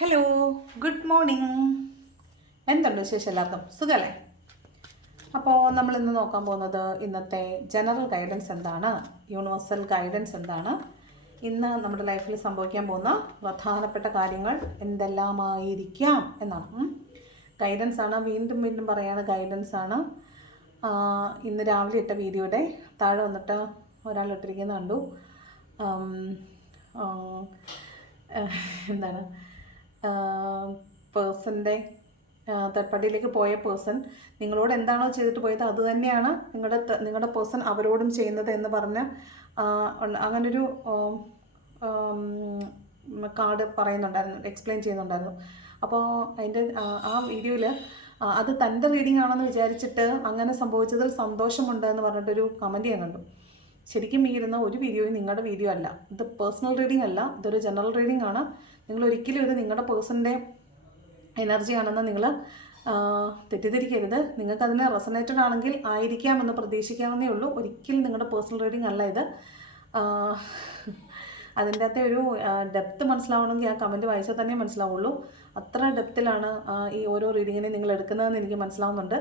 Hello good morning എന്തുണ്ട് വിശേഷം എല്ലാവർക്കും? സുഖമല്ലേ അപ്പോൾ നമ്മൾ ഇന്ന് നോക്കാൻ പോകുന്നത് ഇന്നത്തെ ജനറൽ ഗൈഡൻസ് എന്താണ്? യൂണിവേഴ്സൽ ഗൈഡൻസ് എന്താണ്? ഇന്ന് നമ്മുടെ ലൈഫിൽ സംഭവിക്കാൻ പോകുന്ന പ്രധാനപ്പെട്ട കാര്യങ്ങൾ എന്തെല്ലാമായിരിക്കാം എന്നാണ്. ഗൈഡൻസ് ആണ്. വീണ്ടും വീണ്ടും പറയാണ് ഗൈഡൻസ് ആണ്. ഇന്ന് രാവിലെ ഇട്ട വീഡിയോയുടെ താഴെ വന്നിട്ട് ഒരാൾ ഇട്ടിരിക്കുന്നത് കണ്ടു. എന്താണ്? പേഴ്സന്റെ തേർഡ് പോയ പേഴ്സൺ നിങ്ങളോട് എന്താണോ ചെയ്തിട്ട് പോയത് അത് തന്നെയാണ് നിങ്ങളുടെ നിങ്ങളുടെ പേഴ്സൺ അവരോടും ചെയ്യുന്നത് എന്ന് പറഞ്ഞ് അങ്ങനൊരു കാർഡ് പറയുന്നുണ്ടായിരുന്നു എക്സ്പ്ലെയിൻ ചെയ്യുന്നുണ്ടായിരുന്നു. അപ്പോൾ അതിന്റെ ആ വീഡിയോയിൽ അത് തന്റെ റീഡിംഗ് ആണെന്ന് വിചാരിച്ചിട്ട് അങ്ങനെ സംഭവിച്ചതിൽ സന്തോഷമുണ്ട് എന്ന് പറഞ്ഞിട്ടൊരു കമന്റ് ഞാൻ കണ്ടു. ശരിക്കും ഈ ഇരുന്ന ഒരു വീഡിയോയും നിങ്ങളുടെ വീഡിയോ അല്ല. ഇത് പേഴ്സണൽ റീഡിംഗ് അല്ല. ഇതൊരു ജനറൽ റീഡിംഗ് ആണ്. നിങ്ങൾ ഒരിക്കലും ഇത് നിങ്ങളുടെ പേഴ്സന്റെ എനർജി ആണെന്ന് നിങ്ങൾ തെറ്റിദ്ധരിക്കരുത്. നിങ്ങൾക്ക് അതിന് റെസനേറ്റഡ് ആണെങ്കിൽ ആയിരിക്കാമെന്ന് പ്രതീക്ഷിക്കാമെന്നേ ഉള്ളൂ. ഒരിക്കലും നിങ്ങളുടെ പേഴ്സണൽ റീഡിംഗ് അല്ല ഇത്. അതിന്റെ അകത്തെ ഒരു ഡെപ്ത് മനസ്സിലാവണമെങ്കിൽ ആ കമന്റ് വായിച്ചാൽ തന്നെ മനസ്സിലാവുള്ളൂ. അത്ര ഡെപ്തിലാണ് ഈ ഓരോ റീഡിങ്ങിനെ നിങ്ങൾ എടുക്കുന്നതെന്ന് എനിക്ക് മനസ്സിലാവുന്നുണ്ട്.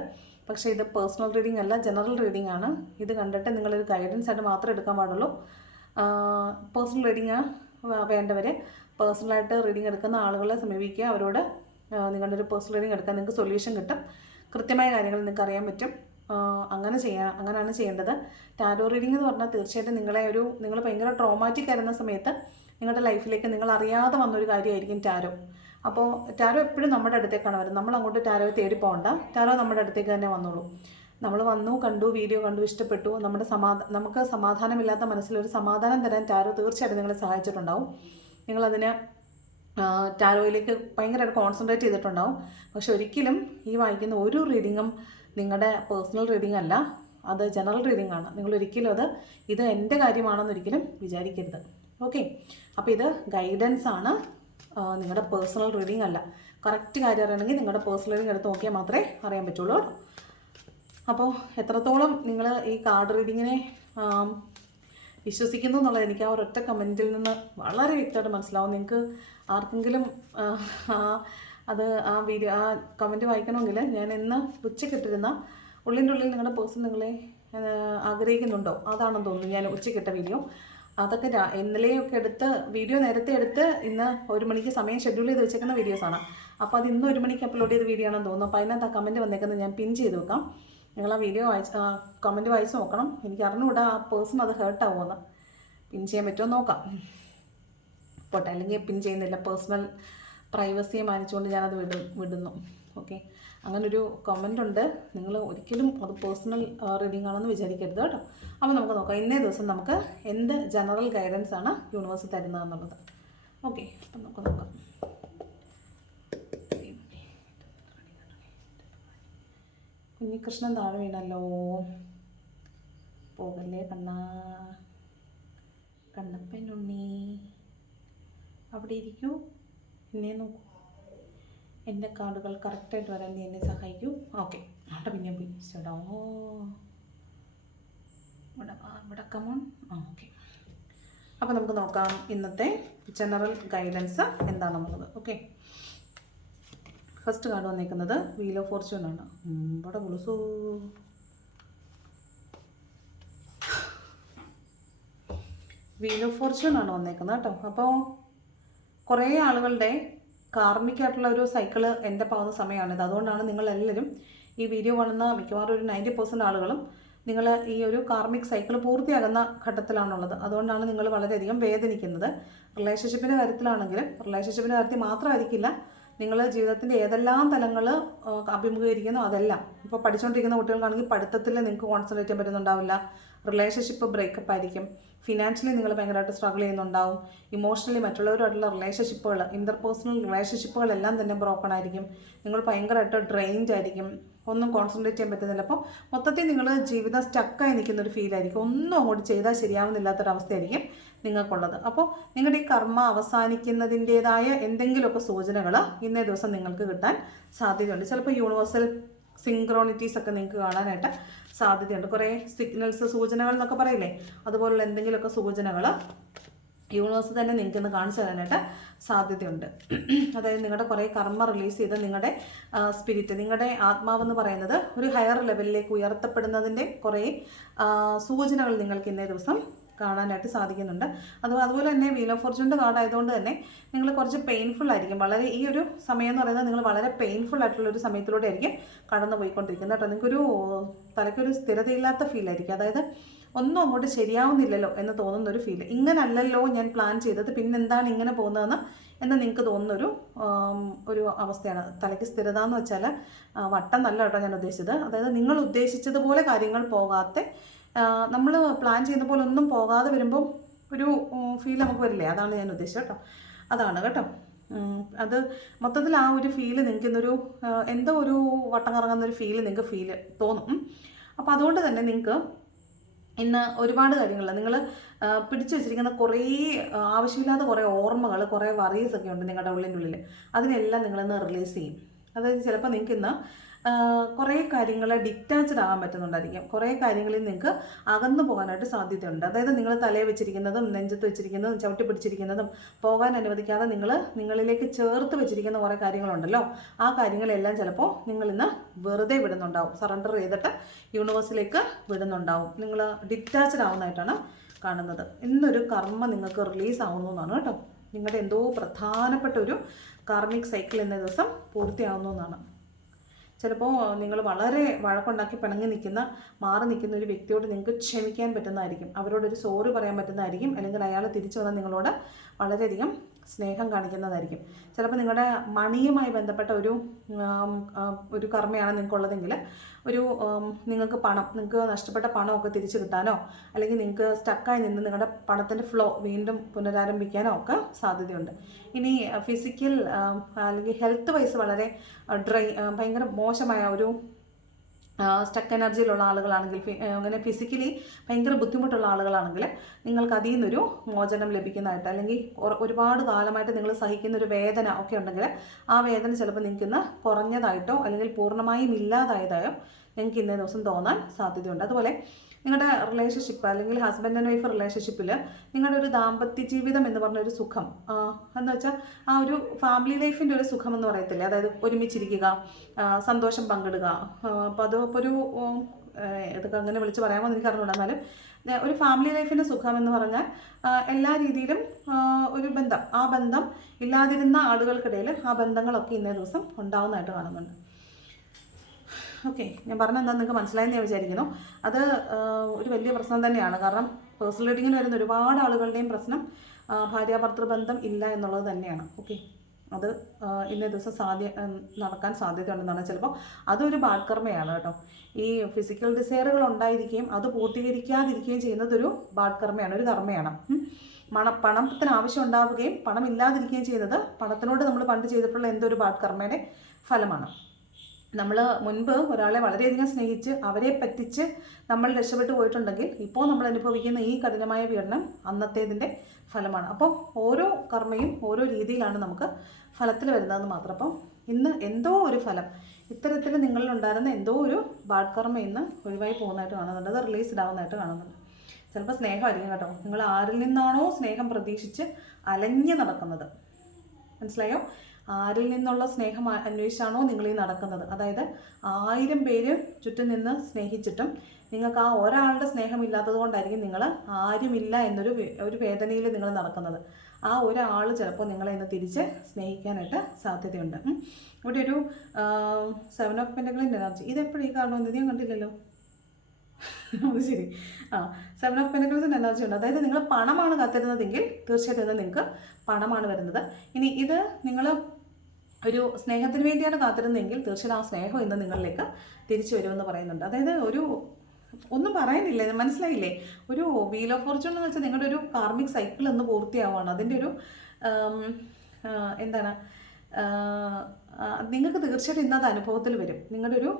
പക്ഷേ ഇത് പേഴ്സണൽ റീഡിംഗ് അല്ല ജനറൽ റീഡിംഗ് ആണ്. ഇത് കണ്ടിട്ട് നിങ്ങളൊരു ഗൈഡൻസ് ആയിട്ട് മാത്രമേ എടുക്കാൻ പാടുള്ളൂ. പേഴ്സണൽ റീഡിങ് വേണ്ടവർ പേഴ്സണലായിട്ട് റീഡിംഗ് എടുക്കുന്ന ആളുകളെ സമീപിക്കുക. അവരോട് നിങ്ങളുടെ ഒരു പേഴ്സണൽ റീഡിംഗ് എടുക്കാൻ നിങ്ങൾക്ക് സൊല്യൂഷൻ കിട്ടും. കൃത്യമായ കാര്യങ്ങൾ നിങ്ങൾക്ക് അറിയാൻ പറ്റും. അങ്ങനെ ചെയ്യാം അങ്ങനെയാണ് ചെയ്യേണ്ടത്. ടാരോ റീഡിംഗ് എന്ന് പറഞ്ഞാൽ തീർച്ചയായിട്ടും നിങ്ങളെ ഒരു നിങ്ങൾ ഭയങ്കര ട്രോമാറ്റിക് ആയിരുന്ന സമയത്ത് നിങ്ങളുടെ ലൈഫിലേക്ക് നിങ്ങൾ അറിയാതെ വന്നൊരു കാര്യമായിരിക്കും ടാരോ അപ്പോൾ ടാരോ എപ്പോഴും നമ്മുടെ അടുത്തേക്കാണ് വരുന്നത്. നമ്മൾ അങ്ങോട്ട് ടാരോയെ തേടി പോകണ്ട. ടാരോ നമ്മുടെ അടുത്തേക്ക് തന്നെ വന്നോളൂ. നമ്മൾ വന്നു കണ്ടു വീഡിയോ കണ്ടു ഇഷ്ടപ്പെട്ടു. നമ്മുടെ സമാധാ നമുക്ക് സമാധാനമില്ലാത്ത മനസ്സിലൊരു സമാധാനം തരാൻ ടാരോ തീർച്ചയായിട്ടും നിങ്ങളെ സഹായിച്ചിട്ടുണ്ടാവും. നിങ്ങളതിന് ടാരോയിലേക്ക് ഭയങ്കരമായിട്ട് കോൺസെൻട്രേറ്റ് ചെയ്തിട്ടുണ്ടാവും. പക്ഷെ ഒരിക്കലും ഈ വായിക്കുന്ന ഒരു റീഡിങ്ങും നിങ്ങളുടെ പേഴ്സണൽ റീഡിംഗ് അല്ല. അത് ജനറൽ റീഡിംഗ് ആണ്. നിങ്ങൾ ഒരിക്കലും അത് ഇത് എന്റെ കാര്യമാണെന്ന് ഒരിക്കലും വിചാരിക്കരുത്. ഓക്കെ? അപ്പോൾ ഇത് ഗൈഡൻസ് ആണ്. നിങ്ങളുടെ പേഴ്സണൽ റീഡിംഗ് അല്ല. കറക്റ്റ് കാര്യം അറിയണമെങ്കിൽ നിങ്ങളുടെ പേഴ്സണൽ റീഡിംഗ് എടുത്ത് നോക്കിയാൽ മാത്രമേ അറിയാൻ പറ്റുള്ളൂ അപ്പോൾ എത്രത്തോളം നിങ്ങൾ ഈ കാർഡ് റീഡിങ്ങിനെ വിശ്വസിക്കുന്നു എന്നുള്ളത് എനിക്ക് ആ ഒരൊറ്റ കമന്റിൽ നിന്ന് വളരെ വ്യക്തമായിട്ട് മനസ്സിലാവും. നിങ്ങൾക്ക് ആർക്കെങ്കിലും അത് ആ വീഡിയോ ആ കമന്റ് വായിക്കണമെങ്കിൽ ഞാൻ ഇന്ന് ഉച്ചക്കിട്ടിരുന്ന ഉള്ളിന്റെ ഉള്ളിൽ നിങ്ങളുടെ പേഴ്സൺ നിങ്ങളെ ആഗ്രഹിക്കുന്നുണ്ടോ? അതാണെന്ന് തോന്നുന്നു ഞാൻ ഉച്ചക്കിട്ട വീഡിയോ അതൊക്കെ ഇന്നലെയൊക്കെ എടുത്ത് വീഡിയോ നേരത്തെ എടുത്ത് ഇന്ന് ഒരു മണിക്ക് സമയം ഷെഡ്യൂൾ ചെയ്ത് വെച്ചേക്കുന്ന വീഡിയോസാണ് അപ്പോൾ അത് ഇന്ന് ഒരു മണിക്ക് അപ്ലോഡ് ചെയ്ത വീഡിയോ ആണെന്ന് തോന്നുന്നു. അപ്പോൾ അതിനകത്ത് ആ കമന്റ് വന്നേക്കുന്നത് ഞാൻ പിൻ ചെയ്ത് വെക്കാം. നിങ്ങൾ ആ വീഡിയോ വായിച്ച് കമന്റ് വായിച്ച് നോക്കണം. എനിക്ക് അറിഞ്ഞുകൂടാ ആ പേഴ്സൺ അത് ഹേർട്ട് ആവുമെന്ന്. പിൻ ചെയ്യാൻ പറ്റുമോ നോക്കാം. പോട്ടെ അല്ലെങ്കിൽ പിൻ ചെയ്യുന്നില്ല. പേഴ്സണൽ പ്രൈവസിയെ മാനിച്ചുകൊണ്ട് ഞാനത് വിടും വിടുന്നു. ഓക്കെ അങ്ങനൊരു കമന്റ് ഉണ്ട്. നിങ്ങൾ ഒരിക്കലും അത് പേഴ്സണൽ റീഡിംഗ് ആണെന്ന് വിചാരിക്കരുത് കേട്ടോ. അപ്പോൾ നമുക്ക് നോക്കാം. ഇന്നേ ദിവസം നമുക്ക് എന്ത് ജനറൽ ഗൈഡൻസ് ആണ് യൂണിവേഴ്സ് തരുന്നതെന്നുള്ളത്. ഓക്കെ അപ്പം നമുക്ക് നോക്കാം. കുഞ്ഞികൃഷ്ണൻ താഴെ വീണല്ലോ. പോകല്ലേ കണ്ണാ? കണ്ണപ്പനുണ്ണി. അവിടെ ഇരിക്കൂ. എന്നെ നോക്കൂ. എന്റെ കാർഡുകൾ കറക്റ്റായിട്ട് വരാൻ നീ എന്നെ സഹായിക്കൂ. ഓക്കെ. അവിടെ പിന്നെ പോയി. ചേടാ. ഇവിടെ ഇവിടെ കമോൺ ഓക്കെ. അപ്പോൾ നമുക്ക് നോക്കാം ഇന്നത്തെ ജനറൽ ഗൈഡൻസ് എന്താണെന്നുള്ളത്. ഓക്കെ. ഫസ്റ്റ് കാർഡ് വന്നേക്കുന്നത് വീൽ ഓഫ് ഫോർച്യൂൺ ആണ്. ഇവിടെ വിളിച്ചു വീൽ ഓഫ് ഫോർച്യൂൺ ആണ് വന്നേക്കുന്നത് കേട്ടോ. അപ്പോൾ കുറേ ആളുകളുടെ കാർമിക്കായിട്ടുള്ള ഒരു സൈക്കിൾ എന്റെ പോകുന്ന സമയമാണിത്. അതുകൊണ്ടാണ് നിങ്ങളെല്ലാവരും ഈ വീഡിയോ കാണുന്ന മിക്കവാറും ഒരു നയന്റി പെർസെന്റ് ആളുകളും നിങ്ങൾ ഈ ഒരു കാർമിക് സൈക്കിൾ പൂർത്തിയാകുന്ന ഘട്ടത്തിലാണുള്ളത്. അതുകൊണ്ടാണ് നിങ്ങൾ വളരെയധികം വേദനിക്കുന്നത്. റിലേഷൻഷിപ്പിന്റെ കാര്യത്തിലാണെങ്കിലും റിലേഷൻഷിപ്പിന്റെ കാര്യത്തിൽ മാത്രമായിരിക്കില്ല. നിങ്ങൾ ജീവിതത്തിന്റെ ഏതെല്ലാം തലങ്ങൾ അഭിമുഖീകരിക്കുന്നോ അതെല്ലാം. ഇപ്പോൾ പഠിച്ചുകൊണ്ടിരിക്കുന്ന കുട്ടികൾക്കാണെങ്കിൽ പഠിത്തത്തിൽ നിങ്ങൾക്ക് കോൺസെൻട്രേറ്റ് ചെയ്യാൻ പറ്റുന്നുണ്ടാവില്ല. റിലേഷൻഷിപ്പ് ബ്രേക്കപ്പ് ആയിരിക്കും. ഫിനാൻഷ്യലി നിങ്ങൾ ഭയങ്കരമായിട്ട് സ്ട്രഗിൾ ചെയ്യുന്നുണ്ടാവും. ഇമോഷണലി മറ്റുള്ളവരുമായിട്ടുള്ള റിലേഷൻഷിപ്പുകൾ ഇന്റർപേഴ്സണൽ റിലേഷൻഷിപ്പുകളെല്ലാം തന്നെ ബ്രോക്കൺ ആയിരിക്കും. നിങ്ങൾ ഭയങ്കരമായിട്ട് ഡ്രെയിൻഡ് ആയിരിക്കും. ഒന്നും കോൺസെൻട്രേറ്റ് ചെയ്യാൻ പറ്റുന്നില്ല. അപ്പോൾ മൊത്തത്തിൽ നിങ്ങൾ ജീവിതം സ്റ്റക്കായി നിൽക്കുന്ന ഒരു ഫീലായിരിക്കും ഒന്നും അങ്ങോട്ട് ചെയ്താൽ ശരിയാവുന്നില്ലാത്തൊരവസ്ഥയായിരിക്കും. നിങ്ങൾക്കുള്ളത്. അപ്പോൾ നിങ്ങളുടെ ഈ കർമ്മ അവസാനിക്കുന്നതിന്റെതായ എന്തെങ്കിലുമൊക്കെ സൂചനകൾ ഇന്നേ ദിവസം നിങ്ങൾക്ക് കിട്ടാൻ സാധ്യതയുണ്ട്. ചിലപ്പോൾ യൂണിവേഴ്സൽ സിങ്ക്രോണിറ്റീസ് ഒക്കെ നിങ്ങൾക്ക് കാണാനായിട്ട് സാധ്യതയുണ്ട്. കുറേ സിഗ്നൽസ് സൂചനകൾ എന്നൊക്കെ പറയില്ലേ? അതുപോലുള്ള എന്തെങ്കിലുമൊക്കെ സൂചനകൾ യൂണിവേഴ്സ് തന്നെ നിങ്ങൾക്ക് ഇന്ന് കാണിച്ചു തരാനായിട്ട് സാധ്യതയുണ്ട്. അതായത് നിങ്ങളുടെ കുറേ കർമ്മ റിലീസ് ചെയ്ത് നിങ്ങളുടെ സ്പിരിറ്റ് നിങ്ങളുടെ ആത്മാവെന്ന് പറയുന്നത് ഒരു ഹയർ ലെവലിലേക്ക് ഉയർത്തപ്പെടുന്നതിന്റെ കുറേ സൂചനകൾ നിങ്ങൾക്ക് ഇന്നേ ദിവസം കാണാനായിട്ട് സാധിക്കുന്നുണ്ട്. അത് അതുപോലെ തന്നെ വീൽ ഓഫ് ഫോർച്യൂണിന്റെ കാർഡായതുകൊണ്ട് തന്നെ നിങ്ങൾ കുറച്ച് പെയിൻഫുൾ ആയിരിക്കും. വളരെ ഈ ഒരു സമയം എന്ന് പറയുന്നത് നിങ്ങൾ വളരെ പെയിൻഫുൾ ആയിട്ടുള്ള ഒരു സമയത്തിലൂടെ ആയിരിക്കും കടന്നു പോയിക്കൊണ്ടിരിക്കുന്നത് കേട്ടോ. നിങ്ങൾക്കൊരു തലയ്ക്കൊരു സ്ഥിരതയില്ലാത്ത ഫീൽ ആയിരിക്കും. അതായത് ഒന്നും അങ്ങോട്ട് ശരിയാവുന്നില്ലല്ലോ എന്ന് തോന്നുന്ന ഒരു ഫീൽ ഇങ്ങനല്ലല്ലോ ഞാൻ പ്ലാൻ ചെയ്തത് പിന്നെന്താണ് ഇങ്ങനെ പോകുന്നതെന്ന് എന്ന് നിങ്ങൾക്ക് തോന്നുന്നൊരു ഒരു അവസ്ഥയാണ്. തലയ്ക്ക് സ്ഥിരത എന്ന് വെച്ചാൽ വട്ടം നല്ല കേട്ടോ ഞാൻ ഉദ്ദേശിച്ചത്. അതായത് നിങ്ങൾ ഉദ്ദേശിച്ചതുപോലെ കാര്യങ്ങൾ പോകാത്ത നമ്മൾ പ്ലാൻ ചെയ്യുന്ന പോലെ ഒന്നും പോകാതെ വരുമ്പം ഒരു ഫീൽ നമുക്ക് വരില്ലേ? അതാണ് ഞാൻ ഉദ്ദേശിച്ചത് കേട്ടോ. അതാണ് കേട്ടോ. അത് മൊത്തത്തിൽ ആ ഒരു ഫീൽ നിങ്ങൾക്ക് ഇന്നൊരു എന്തോ ഒരു വട്ടം കറങ്ങുന്ന ഒരു ഫീൽ നിങ്ങൾക്ക് ഫീൽ തോന്നും. അപ്പോൾ അതുകൊണ്ട് തന്നെ നിങ്ങൾക്ക് ഇന്ന് ഒരുപാട് കാര്യങ്ങൾ നിങ്ങൾ പിടിച്ചു വെച്ചിരിക്കുന്ന കുറേ ആവശ്യമില്ലാത്ത കുറേ ഓർമ്മകൾ കുറേ വറീസ് ഒക്കെ ഉണ്ട് നിങ്ങളുടെ ഉള്ളിന്റെ ഉള്ളിൽ അതിനെല്ലാം നിങ്ങളിന്ന് റിലീസ് ചെയ്യും. അതായത് ചിലപ്പോൾ നിങ്ങൾക്ക് ഇന്ന് കുറേ കാര്യങ്ങൾ ഡിറ്റാച്ച്ഡ് ആകാൻ പറ്റുന്നുണ്ടായിരിക്കും. കുറേ കാര്യങ്ങളിൽ നിങ്ങൾക്ക് അകന്നു പോകാനായിട്ട് സാധ്യതയുണ്ട്. അതായത് നിങ്ങൾ തലയിൽ വെച്ചിരിക്കുന്നതും നെഞ്ചത്ത് വെച്ചിരിക്കുന്നതും ചവിട്ടി പിടിച്ചിരിക്കുന്നതും പോകാൻ അനുവദിക്കാതെ നിങ്ങൾ നിങ്ങളിലേക്ക് ചേർത്ത് വെച്ചിരിക്കുന്ന കുറേ കാര്യങ്ങളുണ്ടല്ലോ. ആ കാര്യങ്ങളെല്ലാം ചിലപ്പോൾ നിങ്ങൾ ഇന്ന് വെറുതെ വിടുന്നുണ്ടാവും. സറണ്ടർ ചെയ്തിട്ട് യൂണിവേഴ്സിലേക്ക് വിടുന്നുണ്ടാവും. നിങ്ങൾ ഡിറ്റാച്ച്ഡ് ആവുന്നതായിട്ടാണ് കാണുന്നത്. ഇന്നൊരു കർമ്മ നിങ്ങൾക്ക് റിലീസ് ആവുന്നു എന്നാണ് കേട്ടോ. നിങ്ങളുടെ എന്തോ പ്രധാനപ്പെട്ട ഒരു കാർമിക് സൈക്കിൾ എന്ന ദിവസം പൂർത്തിയാവുന്നു എന്നാണ്. ചിലപ്പോൾ നിങ്ങൾ വളരെ വഴക്കുണ്ടാക്കി പിണങ്ങി നിൽക്കുന്ന മാറി നിൽക്കുന്ന ഒരു വ്യക്തിയോട് നിങ്ങൾക്ക് ക്ഷമിക്കാൻ പറ്റുന്നതായിരിക്കും. അവരോടൊരു സോറി പറയാൻ പറ്റുന്നതായിരിക്കും. അല്ലെങ്കിൽ അയാൾ തിരിച്ചു വന്നാൽ നിങ്ങളോട് വളരെയധികം സ്നേഹം കാണിക്കുന്നതായിരിക്കും. ചിലപ്പോൾ നിങ്ങളുടെ മണിയുമായി ബന്ധപ്പെട്ട ഒരു ഒരു കർമ്മയാണ് നിങ്ങൾക്കുള്ളതെങ്കിൽ ഒരു നിങ്ങൾക്ക് പണം നിങ്ങൾക്ക് നഷ്ടപ്പെട്ട പണമൊക്കെ തിരിച്ചു കിട്ടാനോ അല്ലെങ്കിൽ നിങ്ങൾക്ക് സ്റ്റക്കായി നിന്ന് നിങ്ങളുടെ പണത്തിന്റെ ഫ്ലോ വീണ്ടും പുനരാരംഭിക്കാനോ ഒക്കെ സാധ്യതയുണ്ട്. ഇനി ഫിസിക്കൽ അല്ലെങ്കിൽ ഹെൽത്ത് വൈസ് വളരെ ഡ്രൈ ഭയങ്കര മോശമായ ഒരു സ്റ്റക്ക് എനർജിയിലുള്ള ആളുകളാണെങ്കിൽ അങ്ങനെ ഫിസിക്കലി ഭയങ്കര ബുദ്ധിമുട്ടുള്ള ആളുകളാണെങ്കിൽ നിങ്ങൾക്ക് അതിൽ നിന്നൊരു മോചനം ലഭിക്കുന്നതായിട്ട് അല്ലെങ്കിൽ ഒരുപാട് കാലമായിട്ട് നിങ്ങൾ സഹിക്കുന്ന ഒരു വേദന ഒക്കെ ഉണ്ടെങ്കിൽ ആ വേദന ചിലപ്പോൾ നിങ്ങൾക്ക് ഇന്ന് കുറഞ്ഞതായിട്ടോ അല്ലെങ്കിൽ പൂർണമായും ഇല്ലാതായതായോ നിങ്ങൾക്ക് ഇന്നേ ദിവസം തോന്നാൻ സാധ്യതയുണ്ട്. അതുപോലെ നിങ്ങളുടെ റിലേഷൻഷിപ്പ് അല്ലെങ്കിൽ ഹസ്ബൻഡ് ആൻഡ് വൈഫ് റിലേഷൻഷിപ്പിൽ നിങ്ങളുടെ ഒരു ദാമ്പത്യ ജീവിതം എന്ന് പറഞ്ഞ ഒരു സുഖം എന്ന് വെച്ചാൽ ആ ഒരു ഫാമിലി ലൈഫിന്റെ ഒരു സുഖം എന്ന് പറയത്തില്ലേ? അതായത് ഒരുമിച്ചിരിക്കുക സന്തോഷം പങ്കിടുക അപ്പോൾ അത് ഒരു ഇതൊക്കെ അങ്ങനെ വിളിച്ച് പറയാമോ എന്ന് എനിക്ക് ഒരു ഫാമിലി ലൈഫിന്റെ സുഖം എന്ന് പറഞ്ഞാൽ എല്ലാ രീതിയിലും ഒരു ബന്ധം ആ ബന്ധം ഇല്ലാതിരുന്ന ആളുകൾക്കിടയിൽ ആ ബന്ധങ്ങളൊക്കെ ഇന്നേ ദിവസം ഉണ്ടാവുന്നതായിട്ട് കാണുന്നുണ്ട്. ഓക്കെ ഞാൻ പറഞ്ഞ എന്താ നിങ്ങൾക്ക് മനസ്സിലായെന്ന് ഞാൻ വിചാരിക്കുന്നു. അത് ഒരു വലിയ പ്രശ്നം തന്നെയാണ്. കാരണം പേഴ്സണൽ റീഡിങ്ങിന് വരുന്ന ഒരുപാട് ആളുകളുടെയും പ്രശ്നം ആ, ഭാര്യാഭർത്തൃ ബന്ധം ഇല്ല എന്നുള്ളത് തന്നെയാണ്. ഓക്കെ അത് ഇന്നേ ദിവസം സാധ്യ നടക്കാൻ സാധ്യതയുണ്ടെന്നാണ് ചിലപ്പോൾ. അതൊരു ബാഡ്കർമ്മയാണ് കേട്ടോ. ഈ ഫിസിക്കൽ ഡിസയറുകൾ ഉണ്ടായിരിക്കുകയും അത് പൂർത്തീകരിക്കാതിരിക്കുകയും ചെയ്യുന്നത് ഒരു ബാഡ്കർമ്മയാണ് ഒരു കർമ്മയാണ്. മണ പണത്തിന് ആവശ്യം ഉണ്ടാവുകയും പണം ഇല്ലാതിരിക്കുകയും ചെയ്യുന്നത് പണത്തിനോട് നമ്മൾ പണ്ട് ചെയ്തിട്ടുള്ള എന്തൊരു ബാഡ്കർമ്മയുടെ ഫലമാണ്. നമ്മൾ മുൻപ് ഒരാളെ വളരെയധികം സ്നേഹിച്ച് അവരെ പറ്റിച്ച് നമ്മൾ രക്ഷപ്പെട്ടു പോയിട്ടുണ്ടെങ്കിൽ ഇപ്പോൾ നമ്മൾ അനുഭവിക്കുന്ന ഈ കഠിനമായ പീഡനം അന്നത്തേതിന്റെ ഫലമാണ്. അപ്പോൾ ഓരോ കർമ്മയും ഓരോ രീതിയിലാണ് നമുക്ക് ഫലത്തിൽ വരുന്നതെന്ന് മാത്രം. അപ്പം ഇന്ന് എന്തോ ഒരു ഫലം ഇത്തരത്തിൽ നിങ്ങളിൽ ഉണ്ടായിരുന്ന എന്തോ ഒരു ബാഡ് കർമ്മ ഇന്ന് ഒഴിവായി പോകുന്നതായിട്ട് കാണുന്നുണ്ട്. അത് റിലീസ്ഡ് ആവുന്നതായിട്ട് കാണുന്നുണ്ട്. ചിലപ്പോൾ സ്നേഹമായിരിക്കും കേട്ടോ. നിങ്ങൾ ആരിൽ നിന്നാണോ സ്നേഹം പ്രതീക്ഷിച്ച് അലഞ്ഞു നടക്കുന്നത്? മനസ്സിലായോ? ആരിൽ നിന്നുള്ള സ്നേഹം അന്വേഷിച്ചാണോ നിങ്ങൾ ഈ നടക്കുന്നത്? അതായത് ആയിരം പേര് ചുറ്റും നിന്ന് സ്നേഹിച്ചിട്ടും നിങ്ങൾക്ക് ആ ഒരാളുടെ സ്നേഹം ഇല്ലാത്തത് കൊണ്ടായിരിക്കും നിങ്ങൾ ആരുമില്ല എന്നൊരു ഒരു വേദനയിൽ നിങ്ങൾ നടക്കുന്നത്. ആ ഒരാൾ ചിലപ്പോൾ നിങ്ങളെ ഇന്ന് തിരിച്ച് സ്നേഹിക്കാനായിട്ട് സാധ്യതയുണ്ട്. ഇവിടെ ഒരു സെവൻ ഓഫ് പെന്റകളിന്റെ എനർജി ഇതെപ്പോഴും ഈ കാരണം ഞാൻ കണ്ടില്ലല്ലോ ശരി. ആ സെവൻ ഓഫ് പെനക്കിൾസിന്റെ എനർജി ഉണ്ട്. അതായത് നിങ്ങൾ പണമാണ് കാത്തിരുന്നതെങ്കിൽ തീർച്ചയായിട്ടും നിങ്ങൾക്ക് പണമാണ് വരുന്നത്. ഇനി ഇത് നിങ്ങൾ ഒരു സ്നേഹത്തിന് വേണ്ടിയാണ് കാത്തിരുന്നതെങ്കിൽ തീർച്ചയായും ആ സ്നേഹം ഇന്ന് നിങ്ങളിലേക്ക് തിരിച്ചു വരുമെന്ന് പറയുന്നുണ്ട്. അതായത് ഒരു ഒന്നും പറയാനില്ല? മനസ്സിലായില്ലേ? ഒരു വീൽ ഓഫ് ഫോർച്യൂൺ എന്ന് വെച്ചാൽ നിങ്ങളുടെ ഒരു കാർമിക് സൈക്കിൾ ഒന്ന് പൂർത്തിയാവുകയാണ്. അതിന്റെ ഒരു എന്താണ്? നിങ്ങൾക്ക് തീർച്ചയായിട്ടും ഇന്നത് അനുഭവത്തിൽ വരും. നിങ്ങളുടെ ഒരു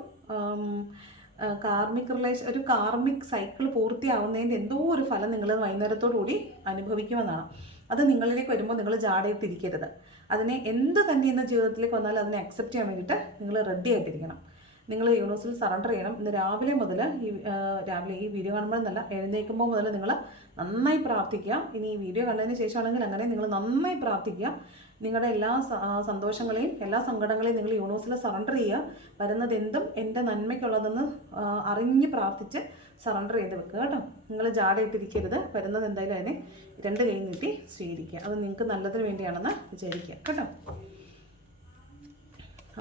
കാർമിക് റിലേഷൻ ഒരു കാർമിക് സൈക്കിൾ പൂർത്തിയാവുന്നതിന്റെ എന്തോ ഒരു ഫലം നിങ്ങൾ വൈകുന്നേരത്തോടു കൂടി അനുഭവിക്കുമെന്നാണ്. അത് നിങ്ങളിലേക്ക് വരുമ്പോൾ നിങ്ങൾ ജാടയിട്ടിരിക്കരുത് അതിനെ എന്ത് തന്നെ ഇന്ന് ജീവിതത്തിലേക്ക് വന്നാലും അതിനെ അക്സെപ്റ്റ് ചെയ്യാൻ വേണ്ടിയിട്ട് നിങ്ങൾ റെഡി ആയിട്ടിരിക്കണം. നിങ്ങൾ യൂണിവേഴ്സിൽ സറണ്ടർ ചെയ്യണം. ഇന്ന് രാവിലെ മുതൽ ഈ രാവിലെ ഈ വീഡിയോ കാണുമ്പോൾ നല്ല എഴുന്നേൽക്കുമ്പോൾ മുതൽ നിങ്ങൾ നന്നായി പ്രാർത്ഥിക്കുക. ഇനി ഈ വീഡിയോ കണ്ടതിന് ശേഷമാണെങ്കിൽ അങ്ങനെ നിങ്ങൾ നന്നായി പ്രാർത്ഥിക്കുക. നിങ്ങളുടെ എല്ലാ സന്തോഷങ്ങളെയും എല്ലാ സങ്കടങ്ങളെയും നിങ്ങൾ യൂണിവേഴ്സിൽ സറണ്ടർ ചെയ്യുക. വരുന്നത് എന്തും എന്റെ നന്മയ്ക്കുള്ളതെന്ന് അറിഞ്ഞ് പ്രാർത്ഥിച്ച് സറണ്ടർ ചെയ്ത് വെക്കുക കേട്ടോ. നിങ്ങൾ ജാടയിട്ടിരിക്കരുത്. വരുന്നത് എന്തായാലും അതിനെ രണ്ട് കൈ നീട്ടി സ്വീകരിക്കുക. അത് നിങ്ങൾക്ക് നല്ലതിന് വേണ്ടിയാണെന്ന് വിചാരിക്കുക കേട്ടോ.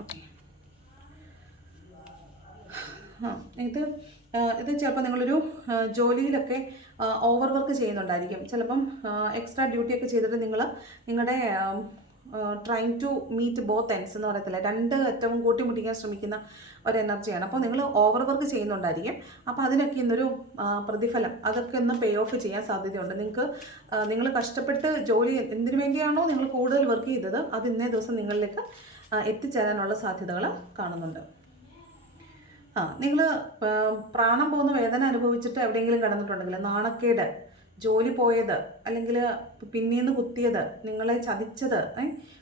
ഓക്കെ ആ ഇത് ഇത് ചിലപ്പോൾ നിങ്ങളൊരു ജോലിയിലൊക്കെ ഓവർ വർക്ക് ചെയ്യുന്നുണ്ടായിരിക്കും. ചിലപ്പം എക്സ്ട്രാ ഡ്യൂട്ടിയൊക്കെ ചെയ്തിട്ട് നിങ്ങൾ നിങ്ങളുടെ trying to meet both ends എന്ന് പറയത്തില്ല? രണ്ട് അറ്റവും കൂട്ടിമുട്ടിക്കാൻ ശ്രമിക്കുന്ന ഒരു എനർജിയാണ് അപ്പോൾ നിങ്ങൾ ഓവർ വർക്ക് ചെയ്യുന്നുണ്ടായിരിക്കും. അപ്പോൾ അതിനൊക്കെ ഇന്നൊരു പ്രതിഫലം അതൊക്കെ ഒന്ന് പേ ഓഫ് ചെയ്യാൻ സാധ്യതയുണ്ട്. നിങ്ങൾക്ക് നിങ്ങൾ കഷ്ടപ്പെട്ട് ജോലി എന്തിനു വേണ്ടിയാണോ നിങ്ങൾ കൂടുതൽ വർക്ക് ചെയ്തത് അത് ഇന്നേ ദിവസം നിങ്ങളിലേക്ക് എത്തിച്ചേരാനുള്ള സാധ്യതകൾ കാണുന്നുണ്ട്. ആ നിങ്ങൾ പ്രാണം പോകുന്ന വേദന അനുഭവിച്ചിട്ട് എവിടെയെങ്കിലും കിടന്നിട്ടുണ്ടെങ്കിൽ നാണക്കേട് ജോലി പോയത് അല്ലെങ്കിൽ പിന്നീന്ന് കുത്തിയത് നിങ്ങളെ ചതിച്ചത്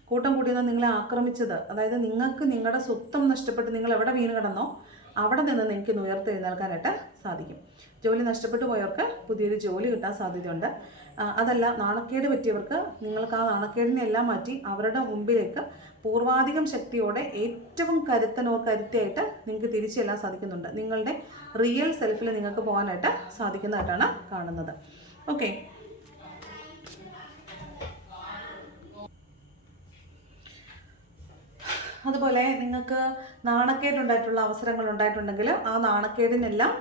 കൂട്ടം കൂട്ടിയത് നിങ്ങളെ ആക്രമിച്ചത് അതായത് നിങ്ങൾക്ക് നിങ്ങളുടെ സ്വത്തം നഷ്ടപ്പെട്ട് നിങ്ങൾ എവിടെ വീണ് കിടന്നോ അവിടെ നിന്ന് നിങ്ങൾക്ക് ഇന്ന് ഉയർത്തെഴുന്നേൽക്കാനായിട്ട് സാധിക്കും. ജോലി നഷ്ടപ്പെട്ടു പോയവർക്ക് പുതിയൊരു ജോലി കിട്ടാൻ സാധ്യതയുണ്ട്. അതല്ല നാണക്കേട് പറ്റിയവർക്ക് നിങ്ങൾക്ക് ആ നാണക്കേടിനെ എല്ലാം മാറ്റി അവരുടെ മുമ്പിലേക്ക് പൂർവാധികം ശക്തിയോടെ ഏറ്റവും കരുത്തനോ കരുത്തിയായിട്ട് നിങ്ങൾക്ക് തിരിച്ചു ചെല്ലാൻ സാധിക്കുന്നുണ്ട്. നിങ്ങളുടെ റിയൽ സെൽഫിൽ നിങ്ങൾക്ക് പോകാനായിട്ട് സാധിക്കുന്നതായിട്ടാണ് കാണുന്നത്. ഓക്കെ അതുപോലെ നിങ്ങൾക്ക് നാണക്കേട് ഉണ്ടായിട്ടുള്ള അവസരങ്ങൾ ഉണ്ടായിട്ടുണ്ടെങ്കിൽ ആ നാണക്കേടിനെല്ലാം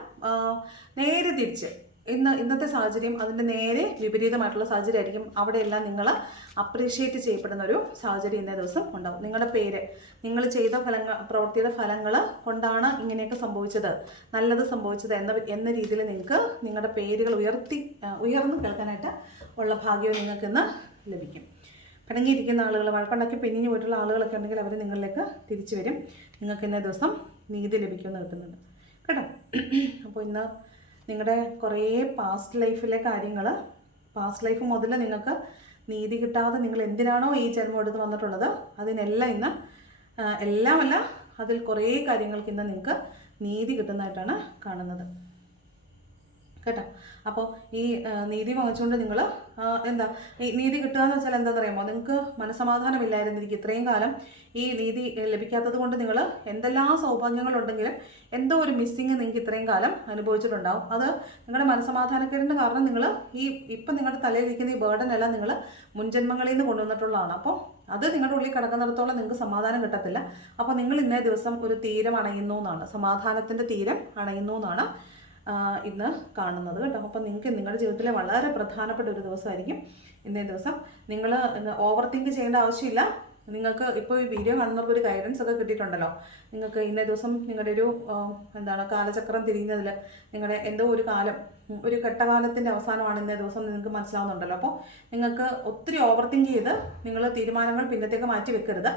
നേരെ തിരിച്ച് ഇന്ന് ഇന്നത്തെ സാഹചര്യം അതിന്റെ നേരെ വിപരീതമായിട്ടുള്ള സാഹചര്യമായിരിക്കും. അവിടെയെല്ലാം നിങ്ങൾ അപ്രീഷിയേറ്റ് ചെയ്യപ്പെടുന്ന ഒരു സാഹചര്യം ഇന്നേ ദിവസം ഉണ്ടാവും. നിങ്ങളുടെ പേര് നിങ്ങൾ ചെയ്ത ഫലങ്ങൾ പ്രവൃത്തിയുടെ ഫലങ്ങൾ കൊണ്ടാണ് ഇങ്ങനെയൊക്കെ സംഭവിച്ചത് നല്ലത് സംഭവിച്ചത് എന്ന എന്ന രീതിയിൽ നിങ്ങൾക്ക് നിങ്ങളുടെ പേരുകൾ ഉയർത്തി ഉയർന്നു കേൾക്കാനായിട്ട് ഉള്ള ഭാഗ്യം നിങ്ങൾക്ക് ഇന്ന് ലഭിക്കും. പിണങ്ങിയിരിക്കുന്ന ആളുകൾ വഴക്കുണ്ടാക്കി പിന്നിഞ്ഞു പോയിട്ടുള്ള ആളുകളൊക്കെ ഉണ്ടെങ്കിൽ അവർ നിങ്ങളിലേക്ക് തിരിച്ചു വരും. നിങ്ങൾക്ക് ഇന്നേ ദിവസം നീതി ലഭിക്കുമെന്ന് കിട്ടുന്നുണ്ട്. കേട്ടോ? അപ്പോൾ ഇന്ന് നിങ്ങളുടെ കുറേ പാസ്റ്റ് ലൈഫിലെ കാര്യങ്ങൾ പാസ്റ്റ് ലൈഫ് മുതൽ നിങ്ങൾക്ക് നീതി കിട്ടാതെ നിങ്ങൾ എന്തിനാണോ ഈ ജന്മം എടുത്ത് വന്നിട്ടുള്ളത് അതിനെല്ലാം ഇന്ന് എല്ലാമല്ല അതിൽ കുറേ കാര്യങ്ങൾക്ക് ഇന്ന് നിങ്ങൾക്ക് നീതി കിട്ടുന്നതായിട്ടാണ് കാണുന്നത്. കേട്ടോ? അപ്പോൾ ഈ നീതി വാങ്ങിച്ചുകൊണ്ട് നിങ്ങൾ എന്താ നീതി കിട്ടുക എന്ന് വെച്ചാൽ എന്താണെന്ന് അറിയാമോ നിങ്ങൾക്ക് മനസമാധാനമില്ലായിരുന്നിരിക്കും ഇത്രയും കാലം. ഈ നീതി ലഭിക്കാത്തത് കൊണ്ട് നിങ്ങൾ എന്തെല്ലാം സൗഭാഗ്യങ്ങളുണ്ടെങ്കിലും എന്തോ ഒരു മിസ്സിങ് നിങ്ങൾക്ക് ഇത്രയും കാലം അനുഭവിച്ചിട്ടുണ്ടാവും. അത് നിങ്ങളുടെ മനസമാധാനക്കേടിന്റെ കാരണം നിങ്ങൾ ഈ ഇപ്പം നിങ്ങളുടെ തലയിലിരിക്കുന്ന ഈ ബേർഡൻ എല്ലാം നിങ്ങൾ മുൻജന്മങ്ങളിൽ നിന്ന് കൊണ്ടുവന്നിട്ടുള്ളതാണ്. അപ്പോൾ അത് നിങ്ങളുടെ ഉള്ളിൽ കിടക്കുന്നിടത്തോളം നിങ്ങൾക്ക് സമാധാനം കിട്ടത്തില്ല. അപ്പോൾ നിങ്ങൾ ഇന്നേ ദിവസം ഒരു തീരം അണയുന്നു എന്നാണ്. സമാധാനത്തിന്റെ തീരം അണയുന്നു എന്നാണ് ഇന്ന് കാണുന്നത് കേട്ടോ. അപ്പം നിങ്ങൾക്ക് നിങ്ങളുടെ ജീവിതത്തിലെ വളരെ പ്രധാനപ്പെട്ട ഒരു ദിവസമായിരിക്കും ഇന്നേ ദിവസം. നിങ്ങൾ ഓവർ തിങ്ക് ചെയ്യേണ്ട ആവശ്യമില്ല. നിങ്ങൾക്ക് ഇപ്പോൾ ഈ വീഡിയോ കാണുന്നവർക്ക് ഒരു ഗൈഡൻസ് ഒക്കെ കിട്ടിയിട്ടുണ്ടല്ലോ. നിങ്ങൾക്ക് ഇന്നേ ദിവസം നിങ്ങളുടെ ഒരു എന്താണ് കാലചക്രം തിരിയുന്നതിൽ നിങ്ങളുടെ എന്തോ ഒരു കാലം ഒരു ഘട്ടകാലത്തിന്റെ അവസാനമാണ് ഇന്നേ ദിവസം നിങ്ങൾക്ക് മനസ്സിലാവുന്നുണ്ടല്ലോ. അപ്പോൾ നിങ്ങൾക്ക് ഒത്തിരി ഓവർ തിങ്ക് ചെയ്ത് നിങ്ങൾ തീരുമാനങ്ങൾ പിന്നത്തേക്ക് മാറ്റി വെക്കരുത്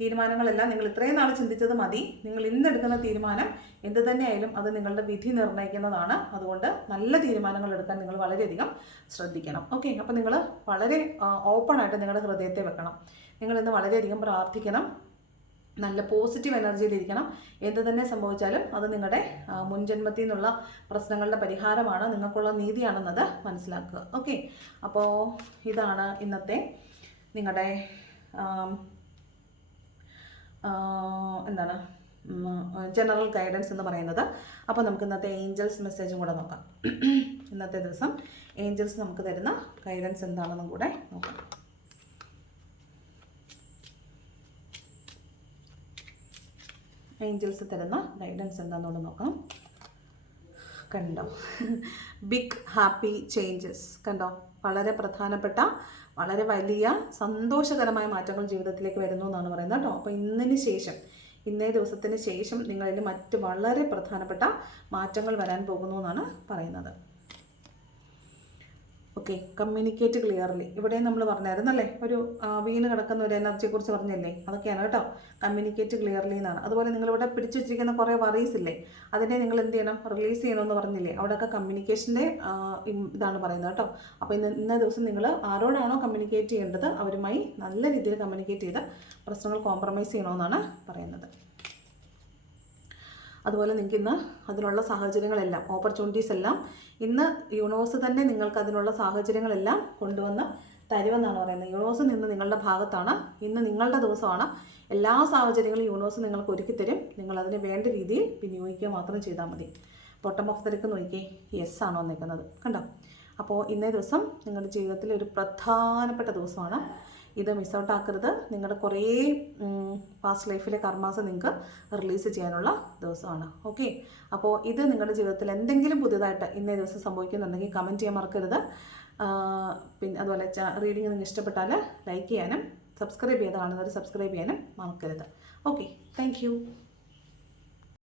തീരുമാനങ്ങളെല്ലാം നിങ്ങൾ ഇത്രയും നാൾ ചിന്തിച്ചത് മതി. നിങ്ങൾ ഇന്ന് എടുക്കുന്ന തീരുമാനം എന്ത് തന്നെയായാലും അത് നിങ്ങളുടെ വിധി നിർണയിക്കുന്നതാണ്. അതുകൊണ്ട് നല്ല തീരുമാനങ്ങൾ എടുക്കാൻ നിങ്ങൾ വളരെയധികം ശ്രദ്ധിക്കണം. ഓക്കെ അപ്പോൾ നിങ്ങൾ വളരെ ഓപ്പണായിട്ട് നിങ്ങളുടെ ഹൃദയത്തെ വെക്കണം. നിങ്ങൾ ഇന്ന് വളരെയധികം പ്രാർത്ഥിക്കണം. നല്ല പോസിറ്റീവ് എനർജിയിലിരിക്കണം എന്ത് തന്നെ സംഭവിച്ചാലും അത് നിങ്ങളുടെ മുൻജന്മത്തിൽ നിന്നുള്ള പ്രശ്നങ്ങളുടെ പരിഹാരമാണ്. നിങ്ങൾക്കുള്ള നീതിയാണെന്നത് മനസ്സിലാക്കുക. ഓക്കെ അപ്പോൾ ഇതാണ് ഇന്നത്തെ നിങ്ങളുടെ എന്താണ്? ജനറൽ ഗൈഡൻസ് എന്ന് പറയുന്നത്. അപ്പോൾ നമുക്ക് ഇന്നത്തെ ഏഞ്ചൽസ് മെസ്സേജും കൂടെ നോക്കാം. ഇന്നത്തെ ദിവസം ഏഞ്ചൽസ് നമുക്ക് തരുന്ന ഗൈഡൻസ് എന്താണെന്നും കൂടെ നോക്കാം. ഏഞ്ചൽസ് തരുന്ന ഗൈഡൻസ് എന്താണെന്നുകൂടെ നോക്കാം. കണ്ടോ? ബിഗ് ഹാപ്പി ചേഞ്ചസ് കണ്ടോ? വളരെ പ്രധാനപ്പെട്ട വളരെ വലിയ സന്തോഷകരമായ മാറ്റങ്ങൾ ജീവിതത്തിലേക്ക് വരുന്നു എന്നാണ് പറയുന്നത് കേട്ടോ. അപ്പോൾ ഇന്നിന് ശേഷം ഇന്നേ ദിവസത്തിന് ശേഷം നിങ്ങളിൽ മറ്റ് വളരെ പ്രധാനപ്പെട്ട മാറ്റങ്ങൾ വരാൻ പോകുന്നു എന്നാണ് പറയുന്നത്. ഓക്കെ കമ്മ്യൂണിക്കേറ്റ് ക്ലിയർലി ഇവിടെ നമ്മൾ പറഞ്ഞായിരുന്നല്ലേ ഒരു ആ, വീണ് കിടക്കുന്ന ഒരു എനർജിയെ കുറിച്ച് പറഞ്ഞില്ലേ? അതൊക്കെയാണ് കേട്ടോ. കമ്മ്യൂണിക്കേറ്റ് ക്ലിയർലി എന്നാണ്. അതുപോലെ നിങ്ങളിവിടെ പിടിച്ചു വെച്ചിരിക്കുന്ന കുറേ വറീസ് ഇല്ലേ? അതിനെ നിങ്ങൾ എന്ത് ചെയ്യണം? റിലീസ് ചെയ്യണമെന്ന് പറഞ്ഞില്ലേ? അവിടെയൊക്കെ കമ്മ്യൂണിക്കേഷന്റെ ഇതാണ് പറയുന്നത് കേട്ടോ. അപ്പോൾ ഇന്ന് ഇന്ന ദിവസം നിങ്ങൾ ആരോടാണോ കമ്മ്യൂണിക്കേറ്റ് ചെയ്യേണ്ടത് അവരുമായി നല്ല രീതിയിൽ കമ്മ്യൂണിക്കേറ്റ് ചെയ്ത് പ്രശ്നങ്ങൾ കോംപ്രമൈസ് ചെയ്യണമെന്നാണ് പറയുന്നത്. അതുപോലെ നിങ്ങൾക്ക് ഇന്ന് അതിനുള്ള സാഹചര്യങ്ങളെല്ലാം ഓപ്പർച്യൂണിറ്റീസ് എല്ലാം ഇന്ന് യൂണിവേഴ്സ് തന്നെ നിങ്ങൾക്ക് അതിനുള്ള സാഹചര്യങ്ങളെല്ലാം കൊണ്ടുവന്ന് തരുമെന്നാണ് പറയുന്നത്. യൂണിവേഴ്സ് നിന്ന് നിങ്ങളുടെ ഭാഗത്താണ് ഇന്ന് നിങ്ങളുടെ ദിവസമാണ്. എല്ലാ സാഹചര്യങ്ങളും യൂണിവേഴ്സ് നിങ്ങൾക്ക് ഒരുക്കി തരും. നിങ്ങൾ അതിന് വേണ്ട രീതിയിൽ വിനിയോഗിക്കുക മാത്രം ചെയ്താൽ മതി. ബോട്ടം ഓഫ് തിരക്ക് നോക്കിയേ യെസ് ആണ് വന്നിരിക്കുന്നത് കണ്ടോ? അപ്പോൾ ഇന്നേ ദിവസം നിങ്ങളുടെ ജീവിതത്തിലെ ഒരു പ്രധാനപ്പെട്ട ദിവസമാണ്. ഇത് ആക്കരുത്. നിങ്ങളുടെ കുറേ പാസ്റ്റ് ലൈഫിലെ കർമാസ് നിങ്ങൾക്ക് റിലീസ് ചെയ്യാനുള്ള ദിവസമാണ്. ഓക്കെ അപ്പോൾ ഇത് നിങ്ങളുടെ ജീവിതത്തിൽ എന്തെങ്കിലും പുതിയതായിട്ട് ഇന്നേ ദിവസം സംഭവിക്കുന്നുണ്ടെങ്കിൽ കമന്റ് ചെയ്യാൻ മറക്കരുത്. പിന്നെ അതുപോലെ റീഡിങ് നിങ്ങൾക്ക് ഇഷ്ടപ്പെട്ടാൽ ലൈക്ക് ചെയ്യാനും സബ്സ്ക്രൈബ് ചെയ്ത് കാണുന്നവർ സബ്സ്ക്രൈബ് ചെയ്യാനും മറക്കരുത്. Okay thank